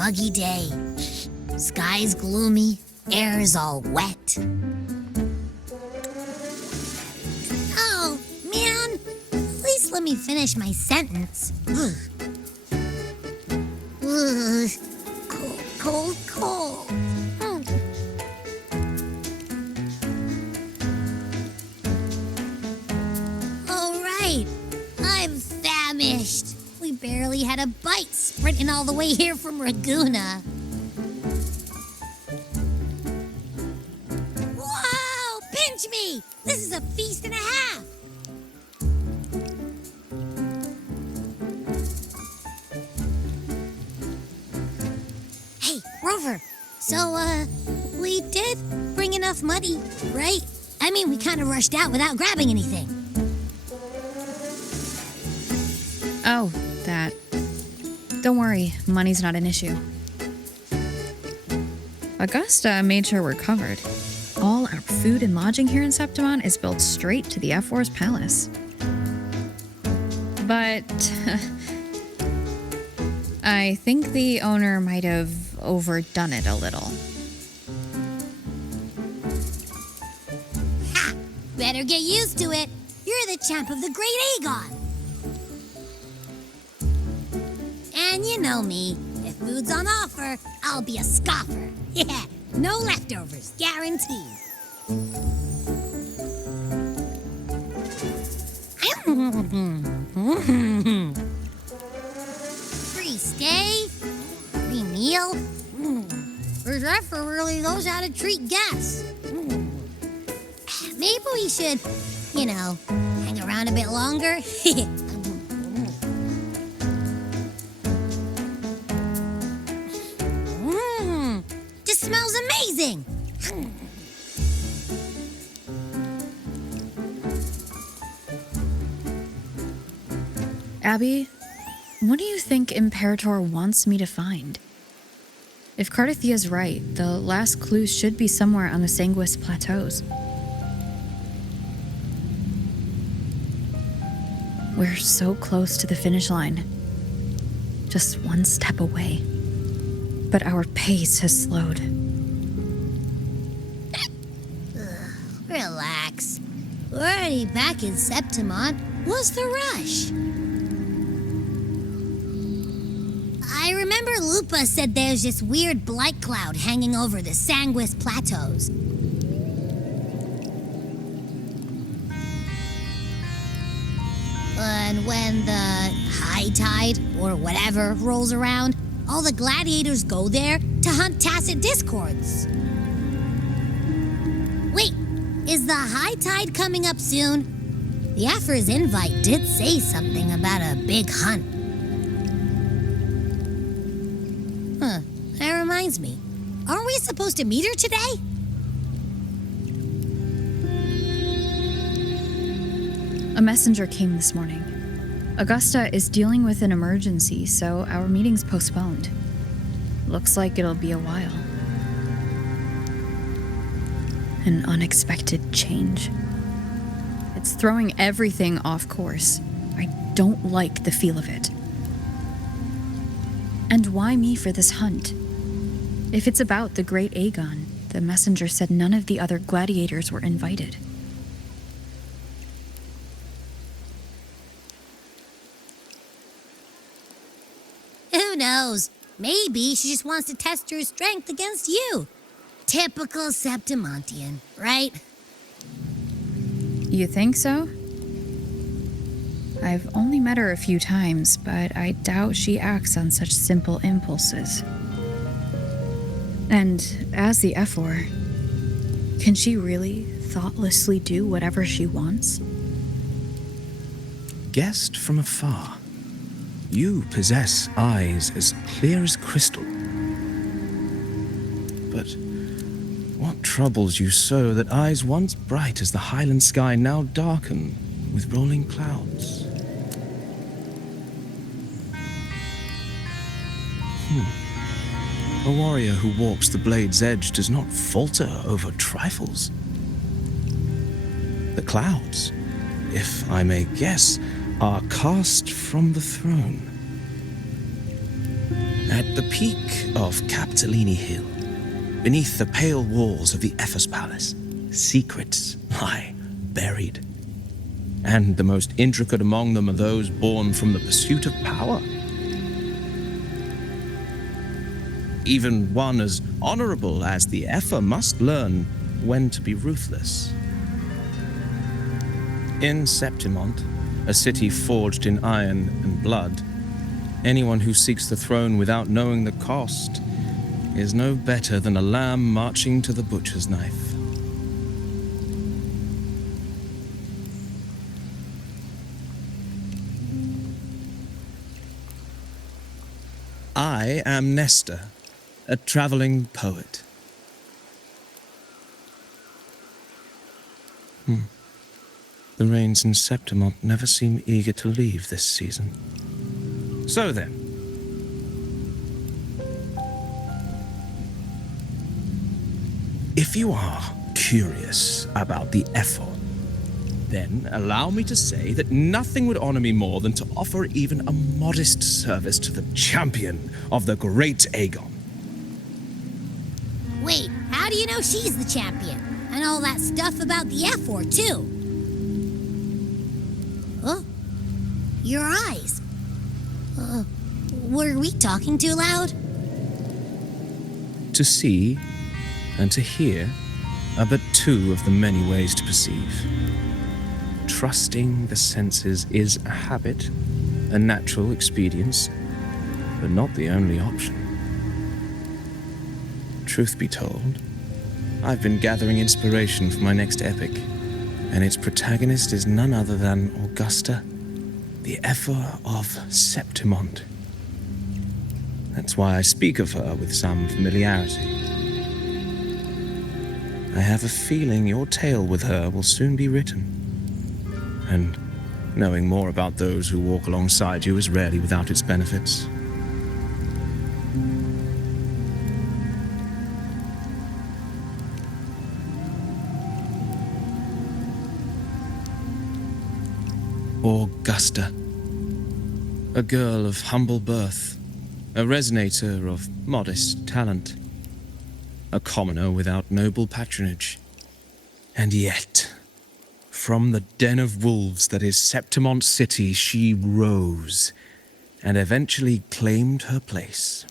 muggy day. Sky's gloomy, air's all wet. Oh, man. At least let me finish my sentence. Ugh. Ugh. Cold, cold, cold. All right. I'm famished. We barely had a bite sprinting all the way here from Ragusa. Whoa! Pinch me! This is a feast and a half! Hey, Rover. So, we did bring enough money, right? I mean, we kind of rushed out without grabbing anything. Oh, that. Don't worry, money's not an issue. Augusta made sure we're covered. All our food and lodging here in Septimon is built straight to the F4's palace. But I think the owner might have overdone it a little. Ha! Better get used to it. You're the champ of the Great Aegon. And you know me. If food's on offer, I'll be a scoffer. Yeah, no leftovers, guaranteed. Free stay, free meal. The Zephyr really knows how to treat guests. Maybe we should, hang around a bit longer. This smells amazing. Abby, what do you think Imperator wants me to find? If Cardathia's right, the last clues should be somewhere on the Sanguis Plateaus. We're so close to the finish line. Just one step away. But our pace has slowed. Relax. We're already back in Septimon. What's the rush? I remember Lupa said there's this weird blight cloud hanging over the Sanguis Plateaus. And when the high tide, or whatever, rolls around, all the gladiators go there to hunt tacit discords. Wait, is the high tide coming up soon? The Aphor's invite did say something about a big hunt. Huh, that reminds me. Aren't we supposed to meet her today? A messenger came this morning. Augusta is dealing with an emergency, so our meeting's postponed. Looks like it'll be a while. An unexpected change. It's throwing everything off course. I don't like the feel of it. And why me for this hunt? If it's about the Great Aegon, the messenger said none of the other gladiators were invited. Who knows? Maybe she just wants to test her strength against you. Typical Septimontian, right? You think so? I've only met her a few times, but I doubt she acts on such simple impulses. And as the F4, can she really thoughtlessly do whatever she wants? Guessed from afar, you possess eyes as clear as crystal. But what troubles you so that eyes once bright as the highland sky now darken with rolling clouds? A warrior who walks the blade's edge does not falter over trifles. The clouds, if I may guess, are cast from the throne. At the peak of Capitolini Hill, beneath the pale walls of the Ephes Palace, secrets lie buried. And the most intricate among them are those born from the pursuit of power. Even one as honorable as the Epher must learn when to be ruthless. In Septimont, a city forged in iron and blood, anyone who seeks the throne without knowing the cost is no better than a lamb marching to the butcher's knife. I am Nestor, a traveling poet. The rains in Septimont never seem eager to leave this season. So then, if you are curious about the Epher, then allow me to say that nothing would honor me more than to offer even a modest service to the champion of the great Aegon. Wait, how do you know she's the champion? And all that stuff about the F-4, too? Oh, your eyes. Were we talking too loud? To see and to hear are but two of the many ways to perceive. Trusting the senses is a habit, a natural expedience, but not the only option. Truth be told, I've been gathering inspiration for my next epic, and its protagonist is none other than Augusta, the Epher of Septimont. That's why I speak of her with some familiarity. I have a feeling your tale with her will soon be written. And knowing more about those who walk alongside you is rarely without its benefits. Augusta, a girl of humble birth, a resonator of modest talent, a commoner without noble patronage, and yet, from the den of wolves that is Septimont City, she rose and eventually claimed her place.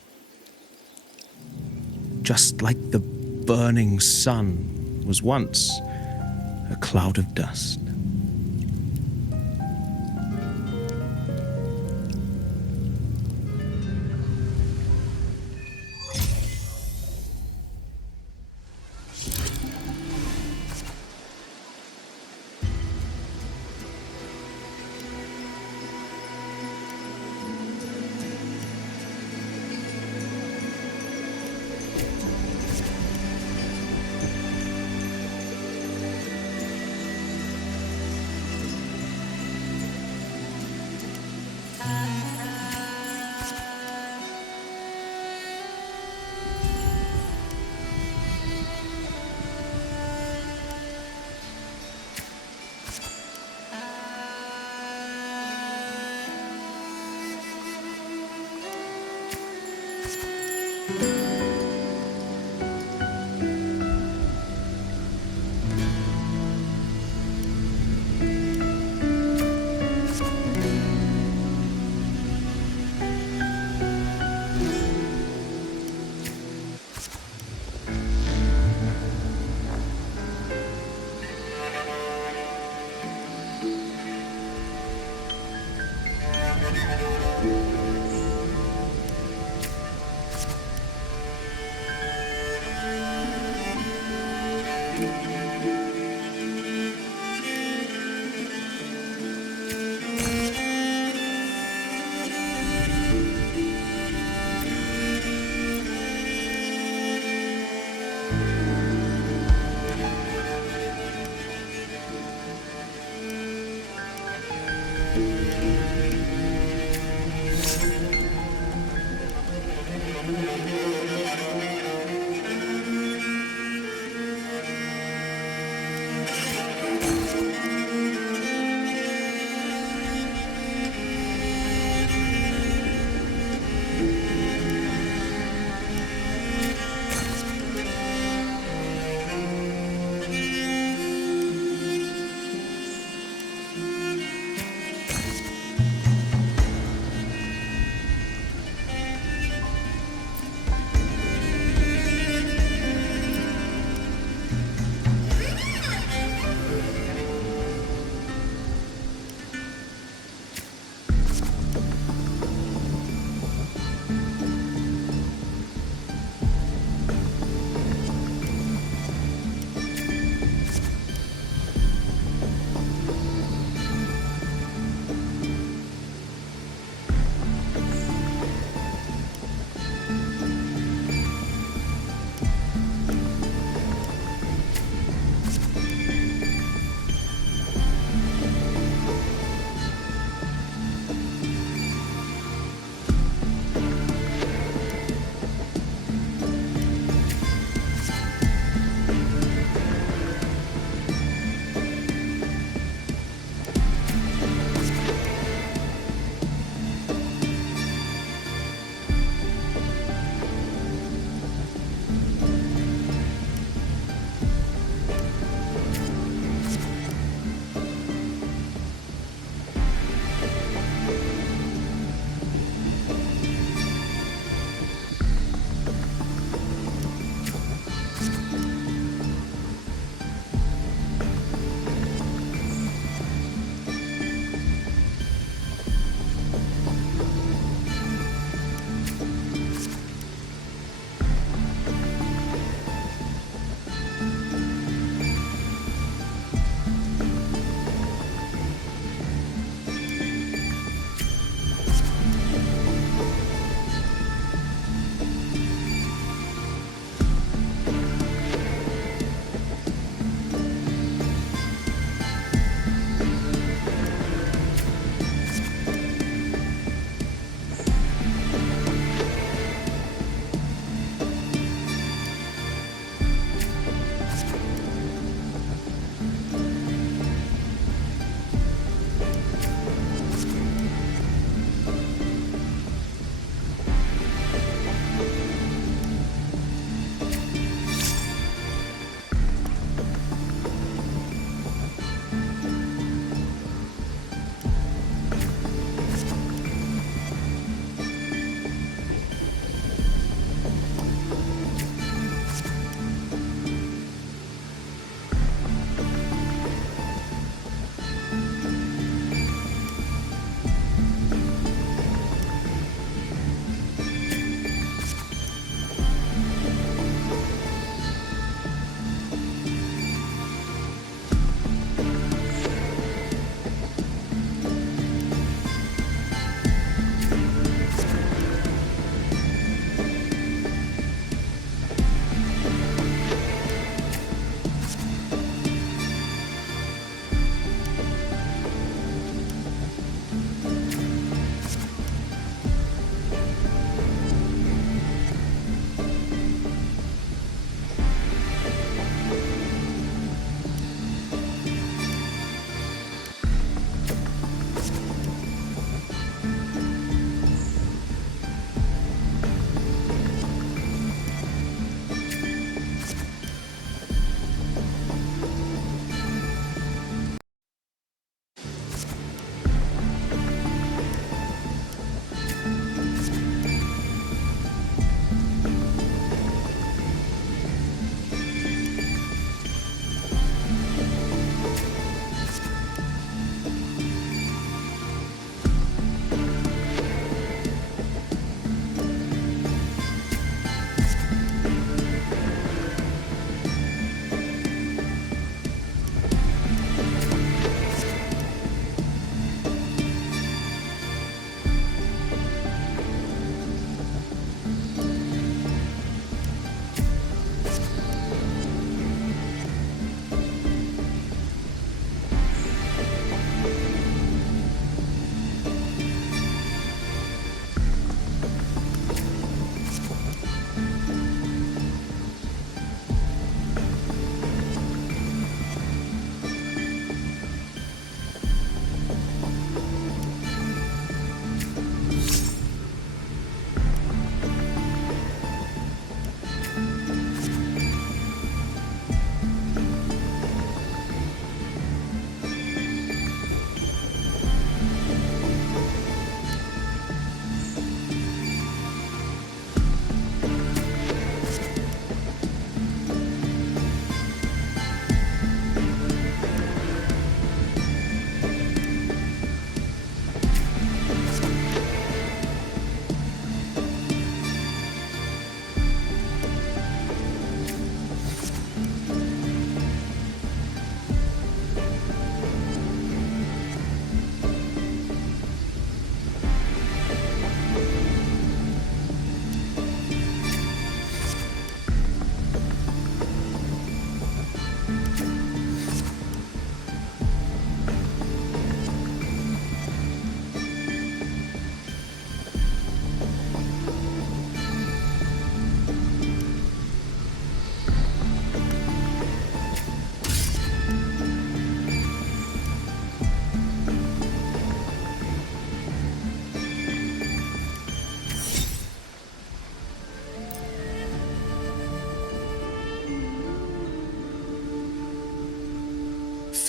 Just like the burning sun was once a cloud of dust.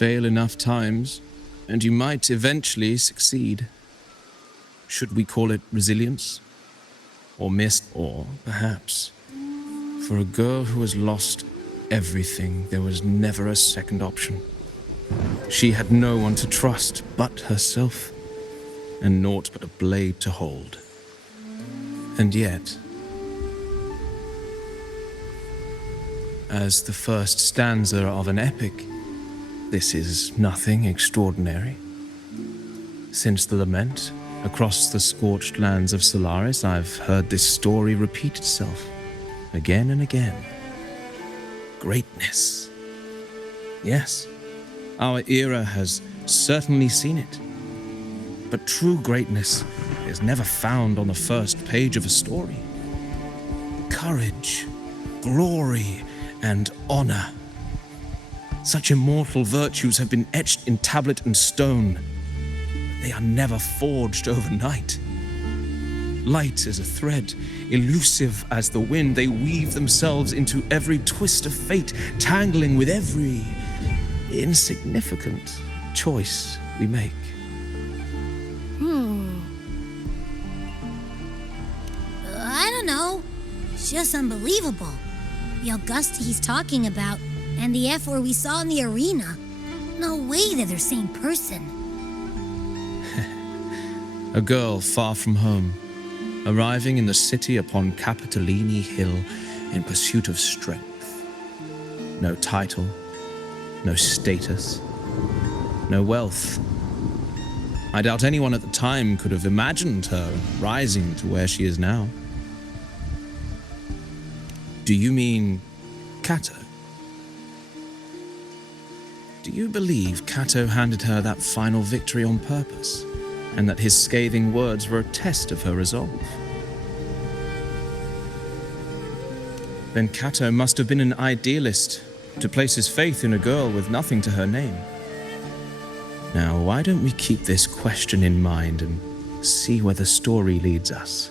fail enough times, and you might eventually succeed. Should we call it resilience? Or mist? Or perhaps, for a girl who has lost everything, there was never a second option. She had no one to trust but herself, and naught but a blade to hold. And yet, as the first stanza of an epic, this is nothing extraordinary. Since the lament, across the scorched lands of Solaris, I've heard this story repeat itself, again and again. Greatness. Yes, our era has certainly seen it. But true greatness is never found on the first page of a story. Courage, glory, and honor. Such immortal virtues have been etched in tablet and stone. They are never forged overnight. Light as a thread, elusive as the wind, they weave themselves into every twist of fate, tangling with every insignificant choice we make. I don't know. It's just unbelievable. The Augusta he's talking about, and the F-word we saw in the arena. No way they're the same person. A girl far from home, arriving in the city upon Capitolini Hill in pursuit of strength. No title, no status, no wealth. I doubt anyone at the time could have imagined her rising to where she is now. Do you mean Kato? Do you believe Kato handed her that final victory on purpose, and that his scathing words were a test of her resolve? Then Kato must have been an idealist to place his faith in a girl with nothing to her name. Now, why don't we keep this question in mind and see where the story leads us?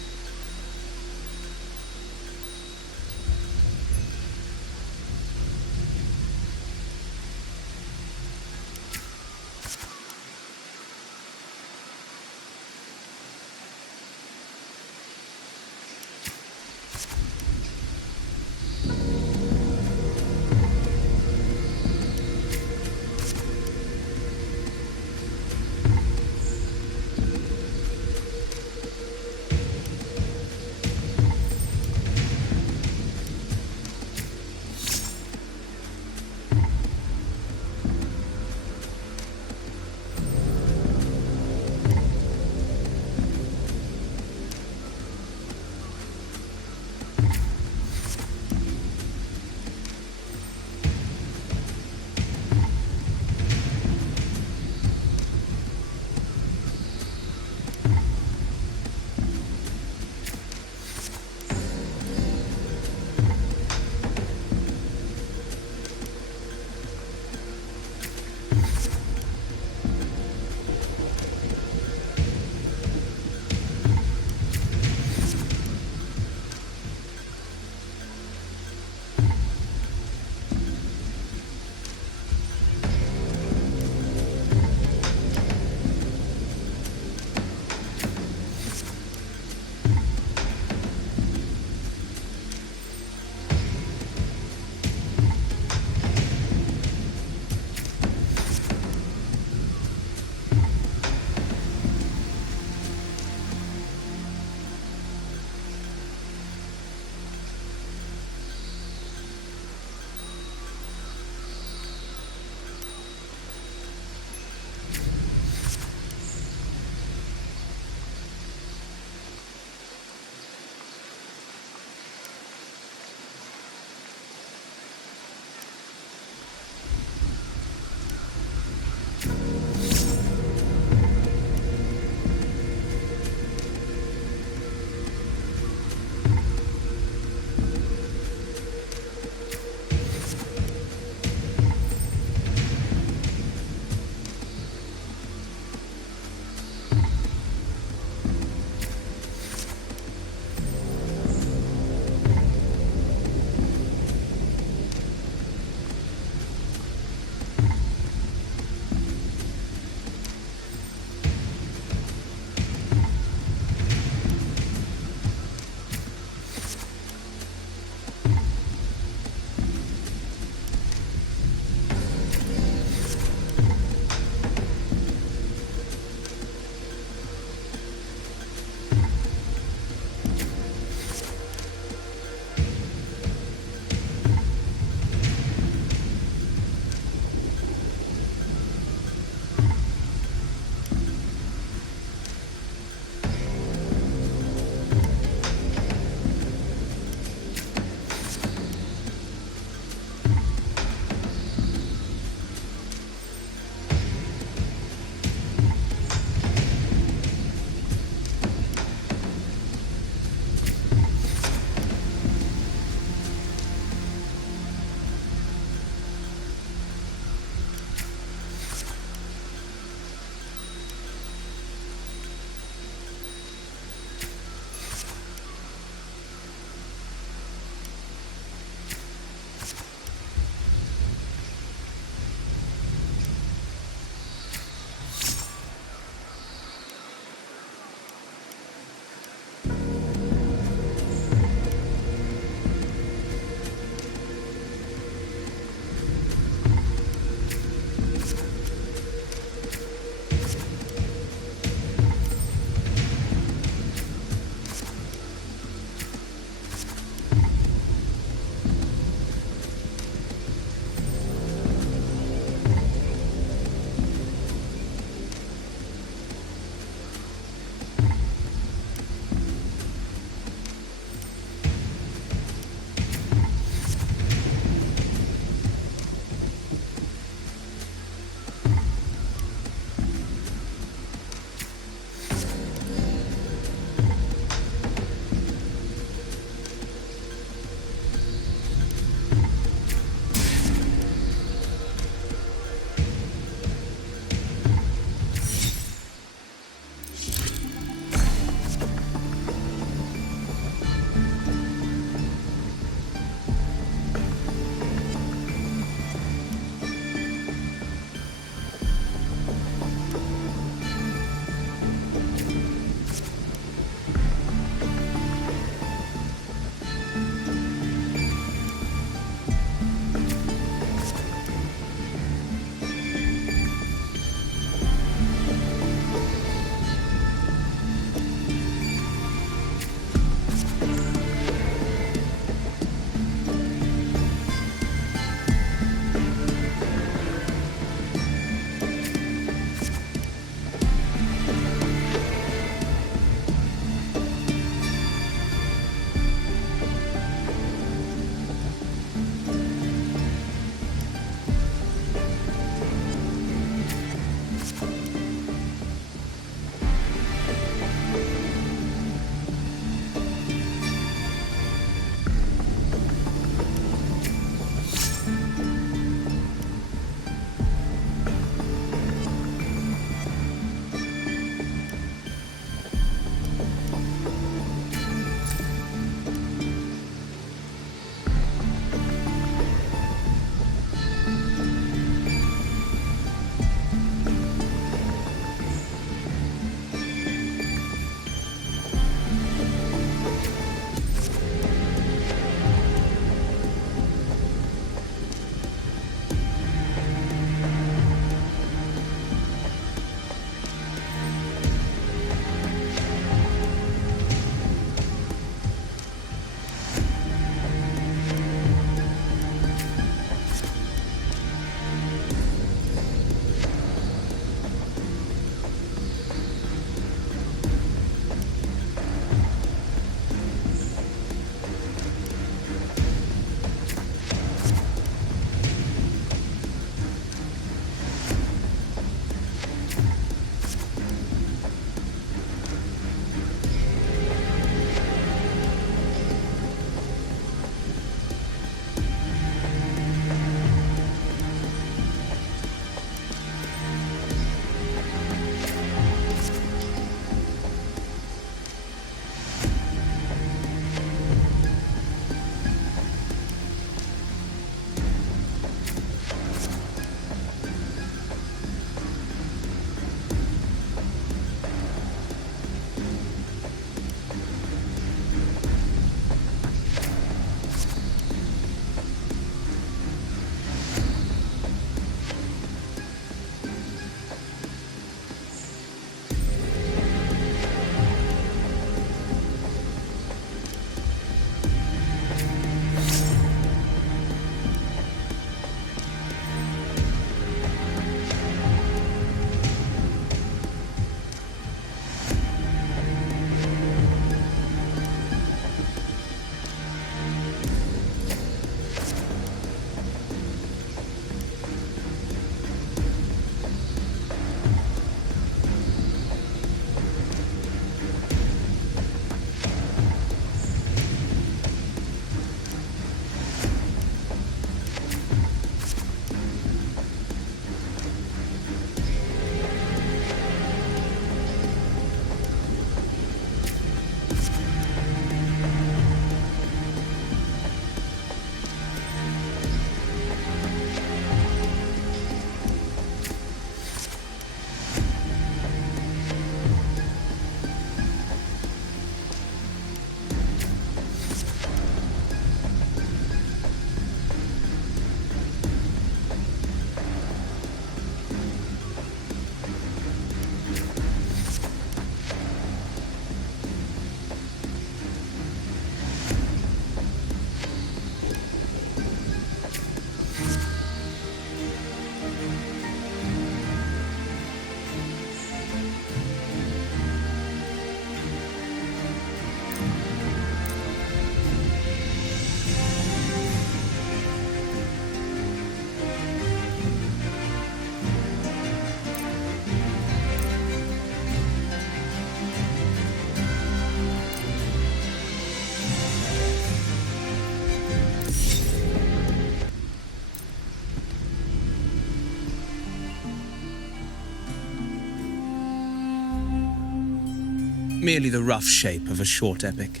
merely the rough shape of a short epic.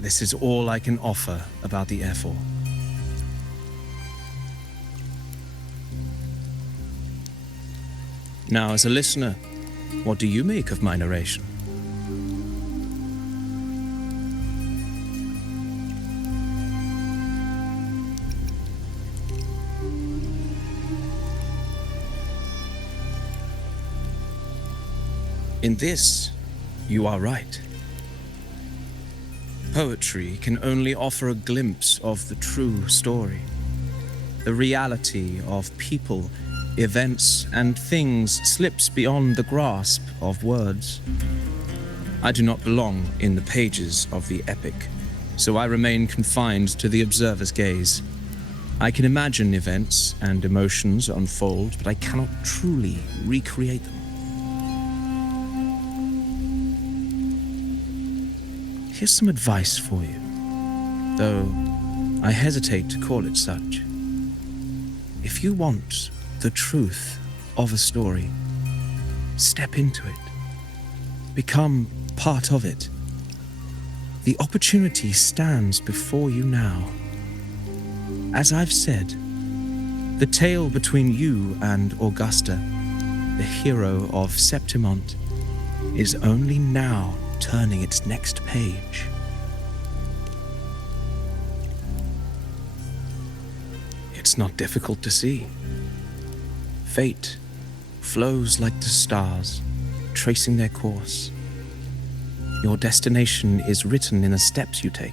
This is all I can offer about the F4. Now, as a listener, what do you make of my narration? In this, you are right. Poetry can only offer a glimpse of the true story, the reality of people, events, and things slips beyond the grasp of words. I do not belong in the pages of the epic, so I remain confined to the observer's gaze. I can imagine events and emotions unfold, but I cannot truly recreate them. Here's some advice for you, though I hesitate to call it such. If you want the truth of a story, step into it. Become part of it. The opportunity stands before you now. As I've said, the tale between you and Augusta, the hero of Septimont, is only now turning its next page. It's not difficult to see. Fate flows like the stars, tracing their course. Your destination is written in the steps you take.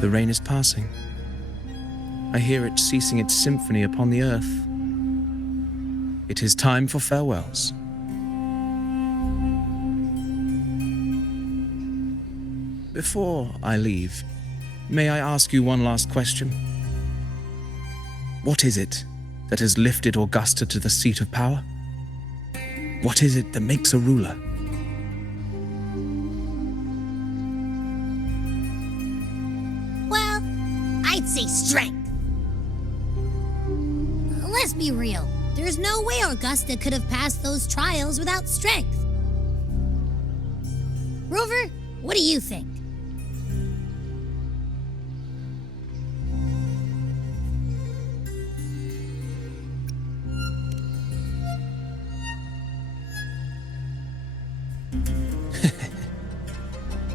The rain is passing. I hear it ceasing its symphony upon the earth. It is time for farewells. Before I leave, may I ask you one last question? What is it that has lifted Augusta to the seat of power? What is it that makes a ruler? Well, I'd say strength. Let's be real. There's no way Augusta could have passed those trials without strength. Rover, what do you think?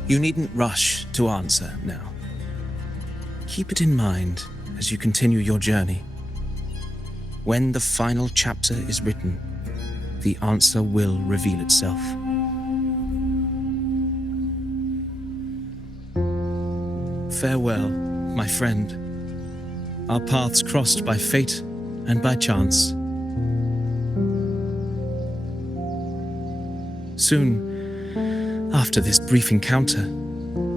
You needn't rush to answer now. Keep it in mind as you continue your journey. When the final chapter is written, the answer will reveal itself. Farewell, my friend. Our paths crossed by fate and by chance. Soon, after this brief encounter,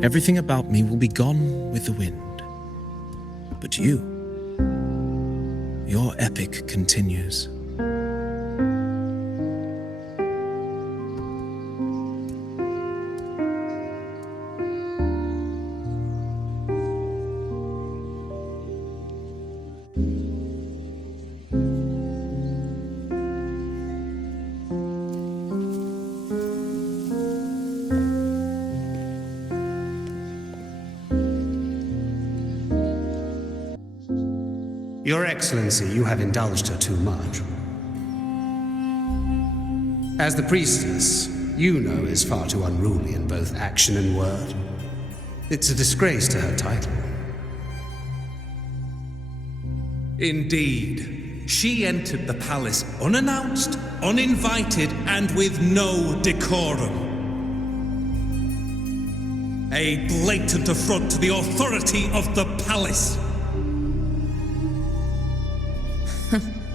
everything about me will be gone with the wind. But you, your epic continues. Your Excellency, you have indulged her too much. As the priestess, you know is far too unruly in both action and word. It's a disgrace to her title. Indeed. She entered the palace unannounced, uninvited, and with no decorum. A blatant affront to the authority of the palace.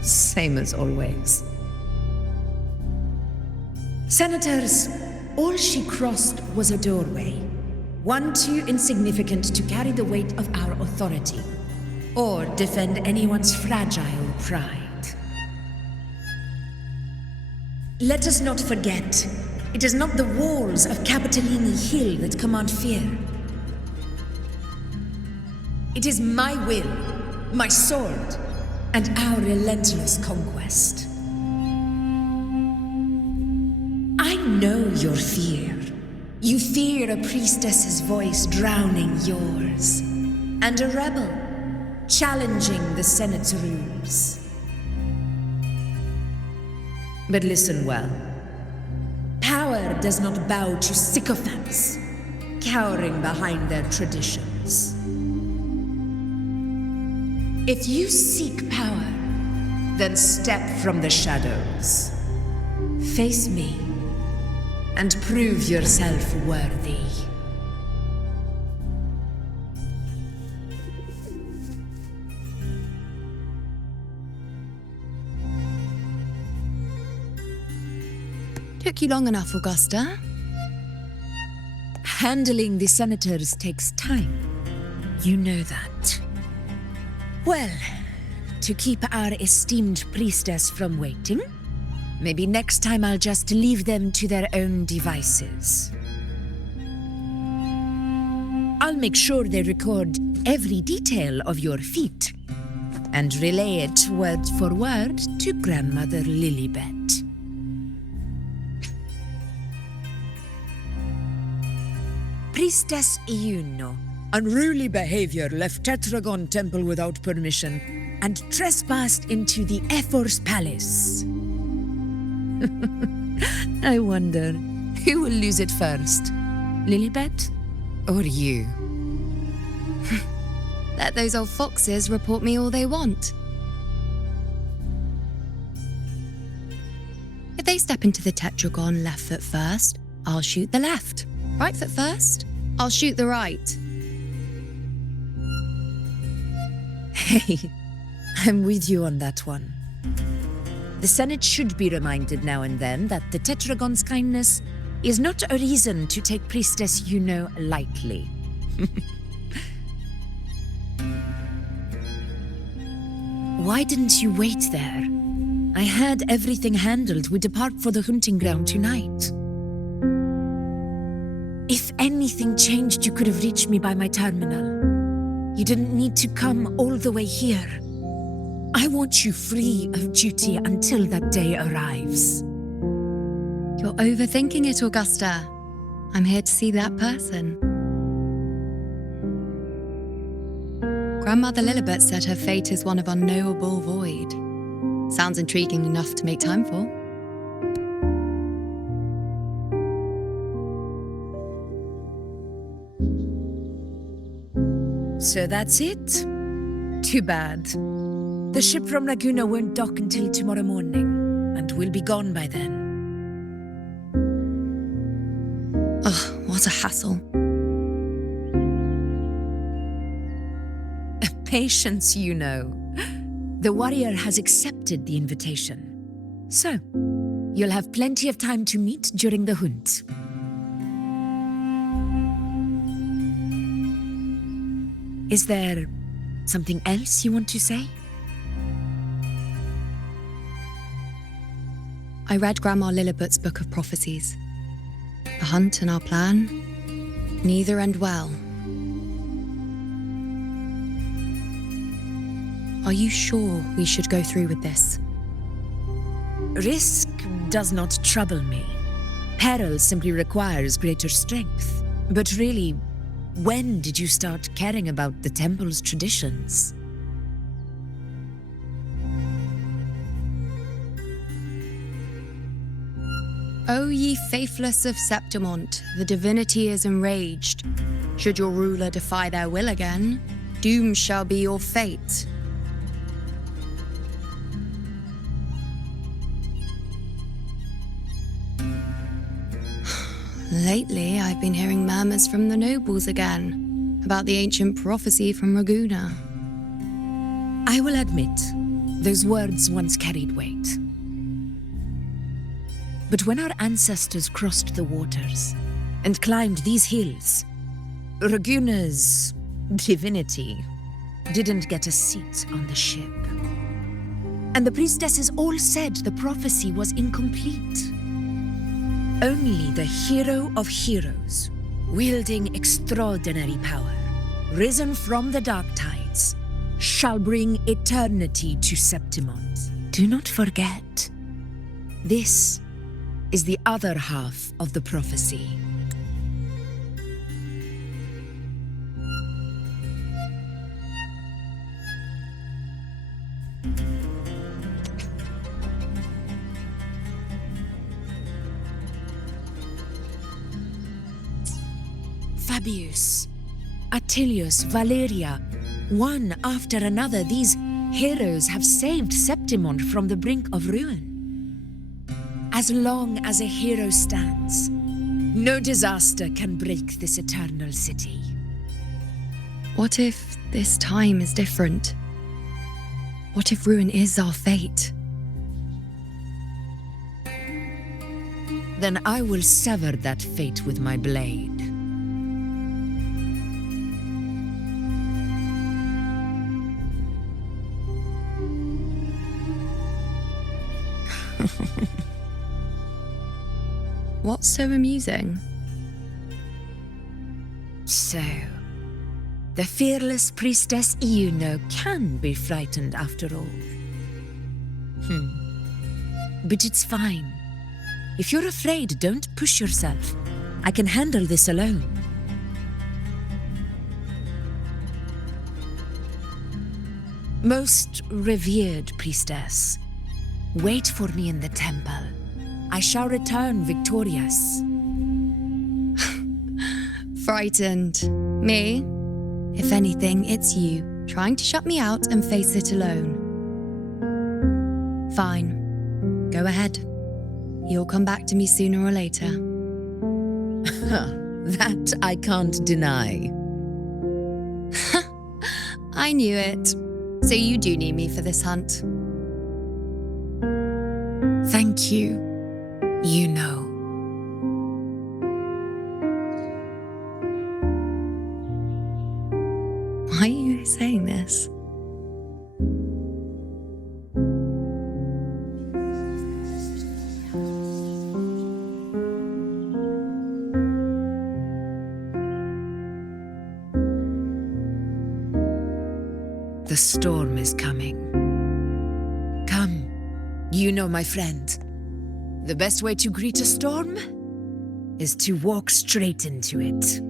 Same as always. Senators, all she crossed was a doorway. One too insignificant to carry the weight of our authority, or defend anyone's fragile pride. Let us not forget, it is not the walls of Capitolini Hill that command fear. It is my will, my sword, and our relentless conquest. I know your fear. You fear a priestess's voice drowning yours, and a rebel challenging the Senate's rules. But listen well. Power does not bow to sycophants, cowering behind their traditions. If you seek power, then step from the shadows. Face me, and prove yourself worthy. Took you long enough, Augusta. Handling the senators takes time. You know that. Well, to keep our esteemed priestess from waiting, maybe next time I'll just leave them to their own devices. I'll make sure they record every detail of your feat and relay it word for word to Grandmother Lilibet. Priestess Iuno. Unruly behavior left Tetragon Temple without permission and trespassed into the Ephor's palace. I wonder, who will lose it first? Lilibet or you? Let those old foxes report me all they want. If they step into the tetragon left foot first, I'll shoot the left. Right foot first, I'll shoot the right. Hey, I'm with you on that one. The Senate should be reminded now and then that the Tetragon's kindness is not a reason to take Priestess Iuno lightly. Why didn't you wait there? I had everything handled. We depart for the hunting ground tonight. If anything changed, you could have reached me by my terminal. You didn't need to come all the way here. I want you free of duty until that day arrives. You're overthinking it, Augusta. I'm here to see that person. Grandmother Lilibet said her fate is one of unknowable void. Sounds intriguing enough to make time for. So that's it? Too bad. The ship from Laguna won't dock until tomorrow morning, and we'll be gone by then. Ugh, what a hassle. Patience, you know. The warrior has accepted the invitation. So, you'll have plenty of time to meet during the hunt. Is there something else you want to say? I read Grandma Lilibet's book of prophecies. The hunt and our plan, neither end well. Are you sure we should go through with this? Risk does not trouble me. Peril simply requires greater strength. But really, when did you start caring about the temple's traditions? O ye faithless of Septimont, the divinity is enraged. Should your ruler defy their will again, doom shall be your fate. Lately, I've been hearing murmurs from the nobles again about the ancient prophecy from Laguna. I will admit, those words once carried weight. But when our ancestors crossed the waters and climbed these hills, Laguna's divinity didn't get a seat on the ship. And the priestesses all said the prophecy was incomplete. Only the hero of heroes, wielding extraordinary power, risen from the dark tides, shall bring eternity to Septimont. Do not forget, this is the other half of the prophecy. Fabius, Attilius, Valeria, one after another, these heroes have saved Septimont from the brink of ruin. As long as a hero stands, no disaster can break this eternal city. What if this time is different? What if ruin is our fate? Then I will sever that fate with my blade. What's so amusing? So, the fearless priestess Iuno can be frightened after all. But it's fine. If you're afraid, don't push yourself. I can handle this alone. Most revered priestess, wait for me in the temple. I shall return victorious. Frightened. Me? If anything, it's you, trying to shut me out and face it alone. Fine. Go ahead. You'll come back to me sooner or later. That I can't deny. I knew it. So you do need me for this hunt. Thank you. You know. Why are you saying this? The storm is coming. Come, you know, my friend. The best way to greet a storm is to walk straight into it.